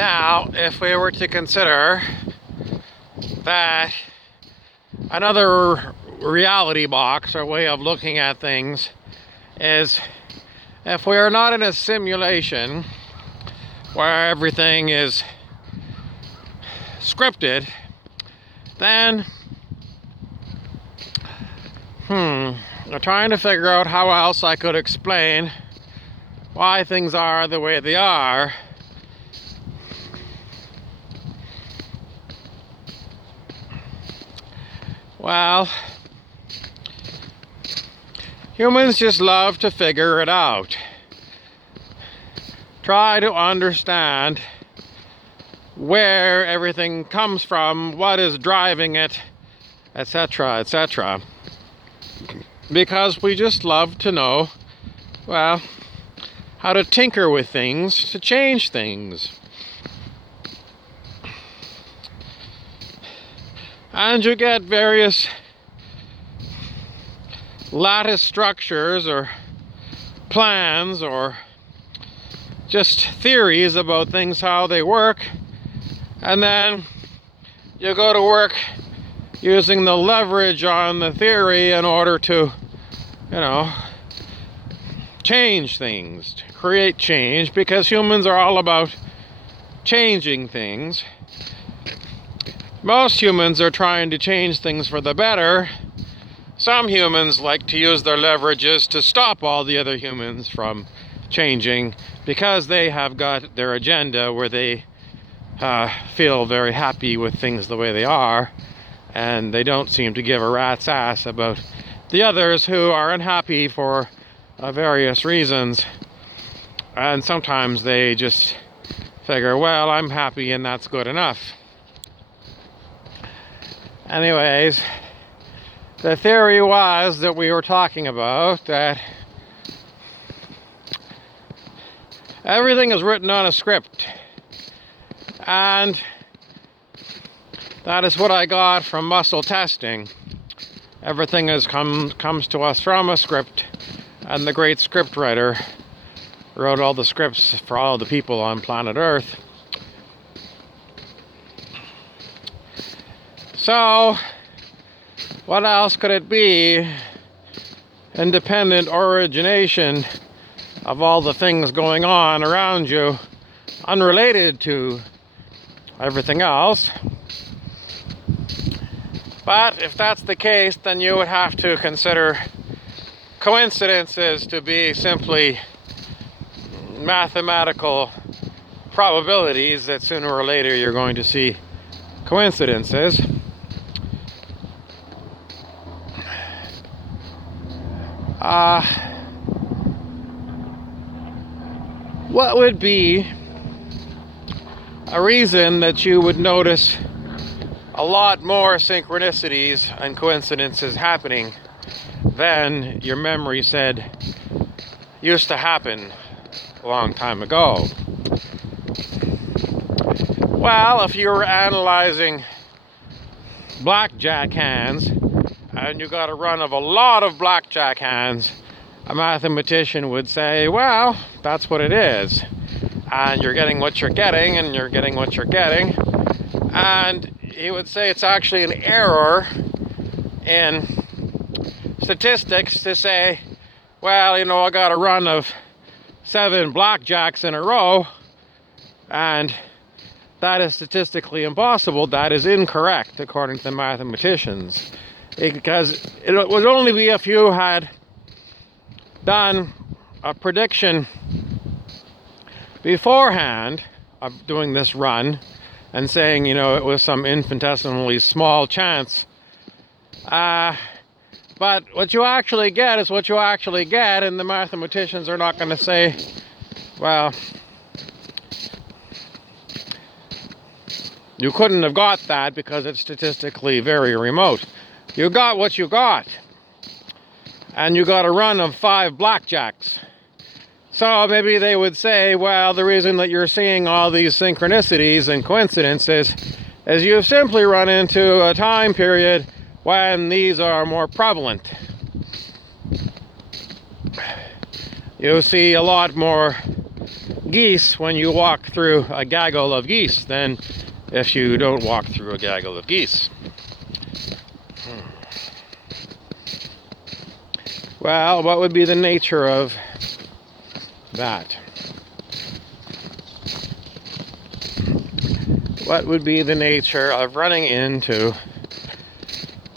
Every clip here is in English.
Now, if we were to consider that another reality box or way of looking at things is if we are not in a simulation where everything is scripted, then I'm trying to figure out how else I could explain why things are the way they are. Well, humans just love to figure it out. Try to understand where everything comes from, what is driving it, etc., etc. Because we just love to know, well, how to tinker with things, to change things. And you get various lattice structures or plans or just theories about things, how they work, and then you go to work using the leverage on the theory in order to, change things, to create change, because humans are all about changing things. Most humans are trying to change things for the better. Some humans like to use their leverages to stop all the other humans from changing because they have got their agenda where they feel very happy with things the way they are, and they don't seem to give a rat's ass about the others who are unhappy for various reasons. And sometimes they just figure, well, I'm happy and that's good enough. Anyways, the theory was that we were talking about that everything is written on a script, and that is what I got from muscle testing. Everything comes to us from a script, and the great script writer wrote all the scripts for all the people on planet Earth. So, what else could it be? Independent origination of all the things going on around you, unrelated to everything else. But if that's the case, then you would have to consider coincidences to be simply mathematical probabilities that sooner or later you're going to see coincidences. What would be a reason that you would notice a lot more synchronicities and coincidences happening than your memory said used to happen a long time ago? Well, if you were analyzing blackjack hands and you got a run of a lot of blackjack hands, a mathematician would say, well, that's what it is. And you're getting what you're getting, and you're getting what you're getting. And he would say it's actually an error in statistics to say, well, I got a run of 7 blackjacks in a row, and that is statistically impossible. That is incorrect, according to the mathematicians. Because it would only be if you had done a prediction beforehand of doing this run and saying, it was some infinitesimally small chance. But what you actually get is what you actually get, and the mathematicians are not going to say, well, you couldn't have got that because it's statistically very remote. You got what you got. And you got a run of 5 blackjacks. So maybe they would say, well, the reason that you're seeing all these synchronicities and coincidences is you've simply run into a time period when these are more prevalent. You see a lot more geese when you walk through a gaggle of geese than if you don't walk through a gaggle of geese. Well, what would be the nature of that? What would be the nature of running into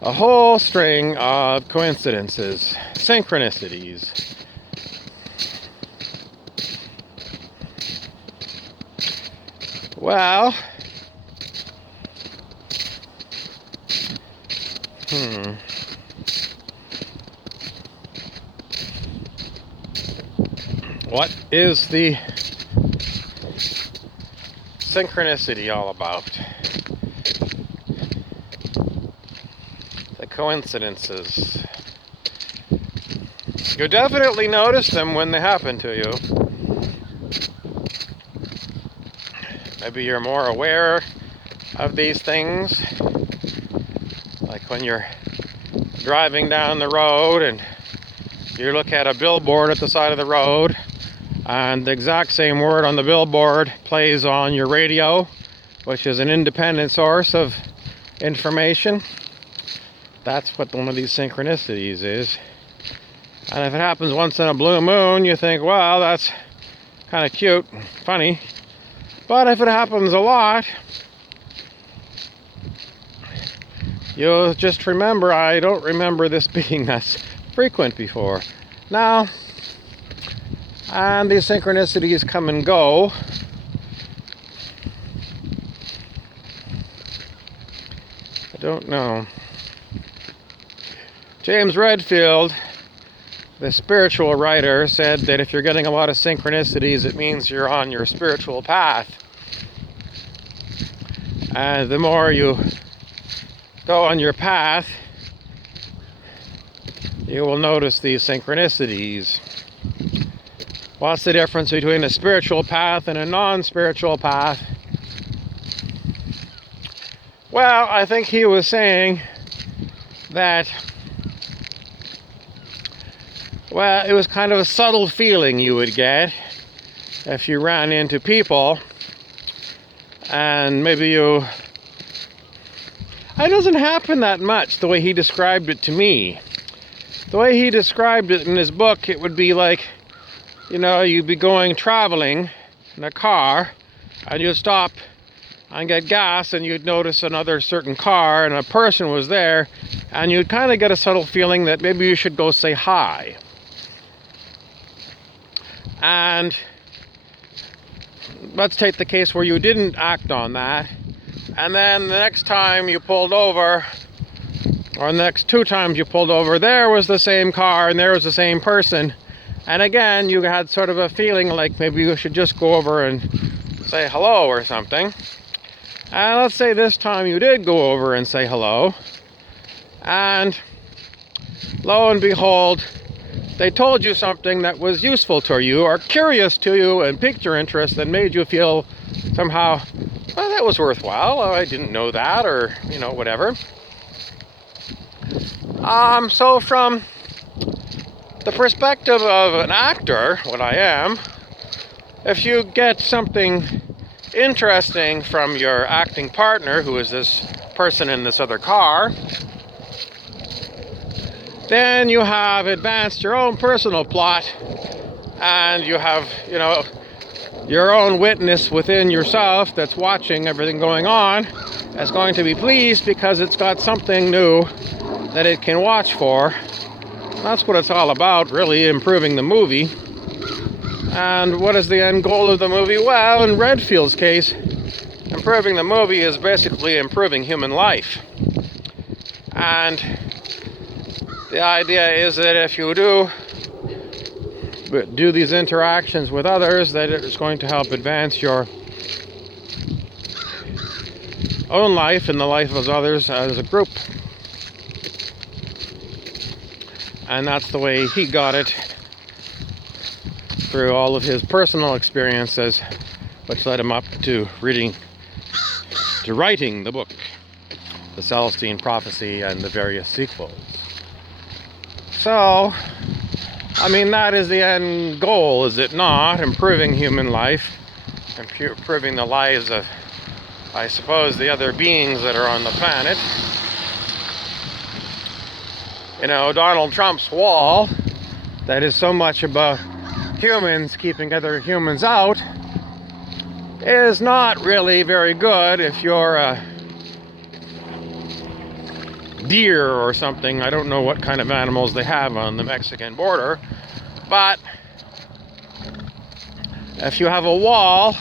a whole string of coincidences, synchronicities? Well, what is the synchronicity all about? The coincidences. You definitely notice them when they happen to you. Maybe you're more aware of these things, like when you're driving down the road and you look at a billboard at the side of the road and the exact same word on the billboard plays on your radio, which is an independent source of information. That's what one of these synchronicities is. And if it happens once in a blue moon, you think, well, that's kind of cute, funny. But if it happens a lot, you'll just remember, I don't remember this being as frequent before. Now, and these synchronicities come and go. I don't know. James Redfield, the spiritual writer, said that if you're getting a lot of synchronicities, it means you're on your spiritual path. And the more you go on your path, you will notice these synchronicities. What's the difference between a spiritual path and a non-spiritual path? Well, I think he was saying that, well, it was kind of a subtle feeling you would get if you ran into people and maybe it doesn't happen that much the way he described it to me. The way he described it in his book, it would be like, you'd be going traveling in a car and you'd stop and get gas and you'd notice another certain car and a person was there and you'd kind of get a subtle feeling that maybe you should go say hi. And let's take the case where you didn't act on that, and then the next time you pulled over, or the next 2 times you pulled over, there was the same car and there was the same person, and again you had sort of a feeling like maybe you should just go over and say hello or something. And let's say this time you did go over and say hello, and lo and behold, they told you something that was useful to you or curious to you and piqued your interest and made you feel somehow, well, that was worthwhile. I didn't know that, or, whatever. So from the perspective of an actor, what I am, if you get something interesting from your acting partner, who is this person in this other car, then you have advanced your own personal plot, and you have, your own witness within yourself that's watching everything going on is going to be pleased because it's got something new that it can watch for. That's what it's all about, really, improving the movie. And what is the end goal of the movie? Well, in Redfield's case, improving the movie is basically improving human life. And the idea is that if you do these interactions with others, that it's going to help advance your own life and the life of others as a group. And that's the way he got it through all of his personal experiences, which led him up to writing the book, The Celestine Prophecy and the various sequels. So, I mean, that is the end goal, is it not? Improving human life, improving the lives of, I suppose, the other beings that are on the planet. You know, Donald Trump's wall, that is so much about humans keeping other humans out, is not really very good if you're a deer or something. I don't know what kind of animals they have on the Mexican border, but if you have a wall,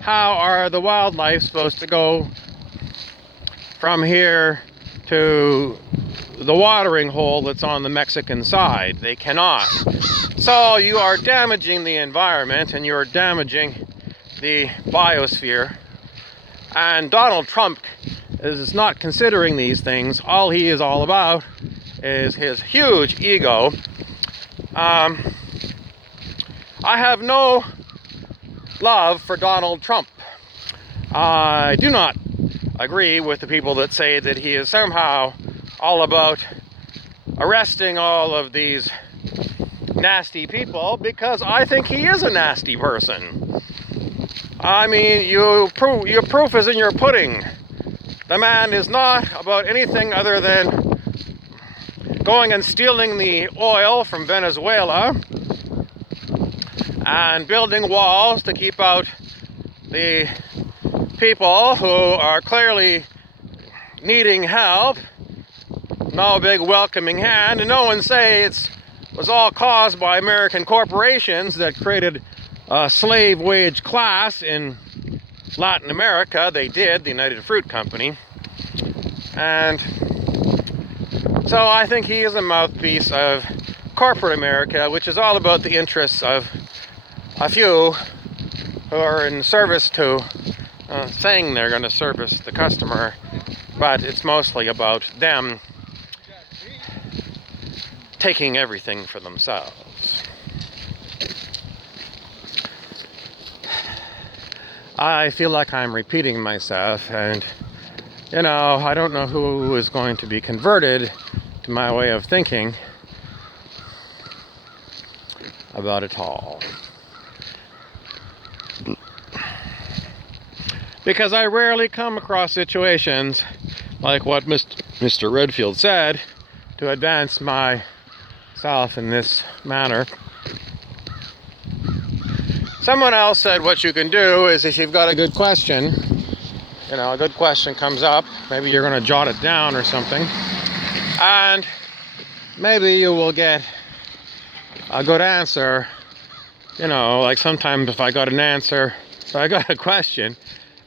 how are the wildlife supposed to go from here to the watering hole that's on the Mexican side? They cannot. So you are damaging the environment and you're damaging the biosphere. And Donald Trump is not considering these things. All he is all about is his huge ego. I have no love for Donald Trump. I do not agree with the people that say that he is somehow all about arresting all of these nasty people, because I think he is a nasty person. I mean, your proof is in your pudding. The man is not about anything other than going and stealing the oil from Venezuela and building walls to keep out the people who are clearly needing help. No big welcoming hand, and no one say it was all caused by American corporations that created a slave wage class in Latin America. They did, the United Fruit Company. And so I think he is a mouthpiece of corporate America, which is all about the interests of a few who are in service to, saying they're going to service the customer, but it's mostly about them taking everything for themselves. I feel like I'm repeating myself, and you know, I don't know who is going to be converted to my way of thinking about it all. Because I rarely come across situations like what Mr. Redfield said to advance myself in this manner. Someone else said what you can do is, if you've got a good question, you know, a good question comes up, maybe you're going to jot it down or something, and maybe you will get a good answer. You know, like sometimes if I got an answer, so I got a question,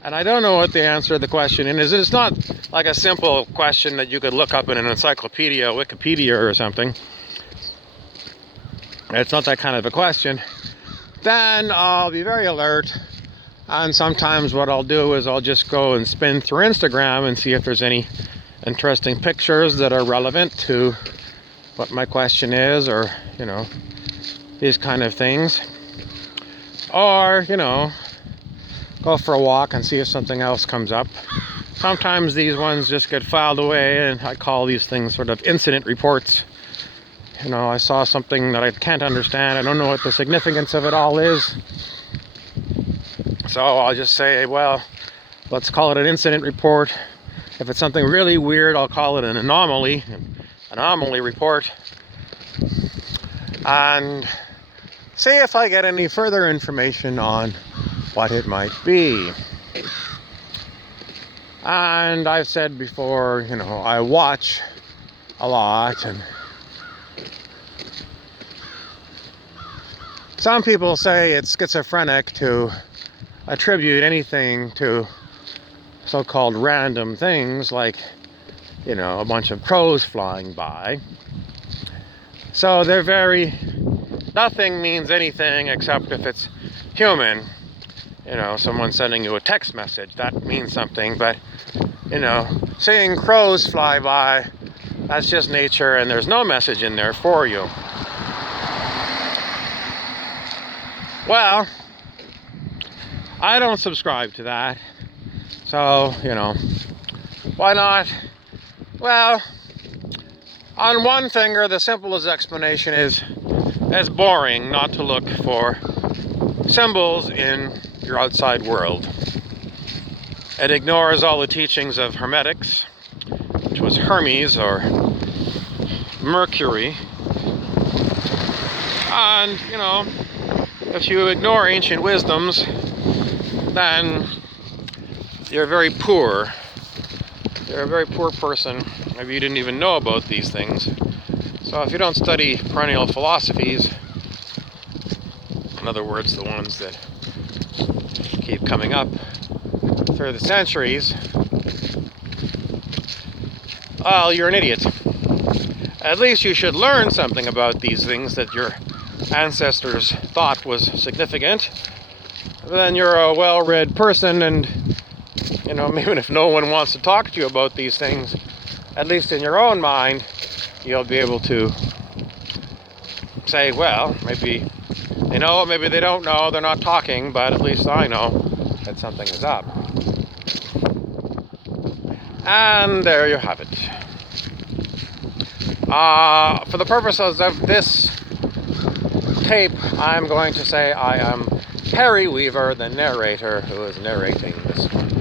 and I don't know what the answer to the question is. It's not like a simple question that you could look up in an encyclopedia, Wikipedia or something. It's not that kind of a question. Then I'll be very alert, and sometimes what I'll do is I'll just go and spin through Instagram and see if there's any interesting pictures that are relevant to what my question is, or, you know, these kind of things. Or, you know, go for a walk and see if something else comes up. Sometimes these ones just get filed away, and I call these things sort of incident reports. You know, I saw something that I can't understand. I don't know what the significance of it all is. So I'll just say, well, let's call it an incident report. If it's something really weird, I'll call it an anomaly report. And see if I get any further information on what it might be. And I've said before, you know, I watch a lot, and some people say it's schizophrenic to attribute anything to so-called random things like, you know, a bunch of crows flying by. So nothing means anything except if it's human. You know, someone sending you a text message, that means something. But, you know, seeing crows fly by, that's just nature, and there's no message in there for you. Well, I don't subscribe to that. So, you know, why not? Well, on one finger, the simplest explanation is as boring not to look for symbols in your outside world. It ignores all the teachings of Hermetics, which was Hermes or Mercury. And, you know, if you ignore ancient wisdoms, then you're very poor. You're a very poor person. Maybe you didn't even know about these things. So if you don't study perennial philosophies, in other words, the ones that keep coming up through the centuries, well, you're an idiot. At least you should learn something about these things that your ancestors thought was significant. Then you're a well-read person, and you know, even if no one wants to talk to you about these things, at least in your own mind, you'll be able to say, well, maybe they know, maybe they don't know, they're not talking, but at least I know that something is up. And there you have it. For the purposes of this tape, I'm going to say I am Harry Weaver, the narrator who is narrating this one.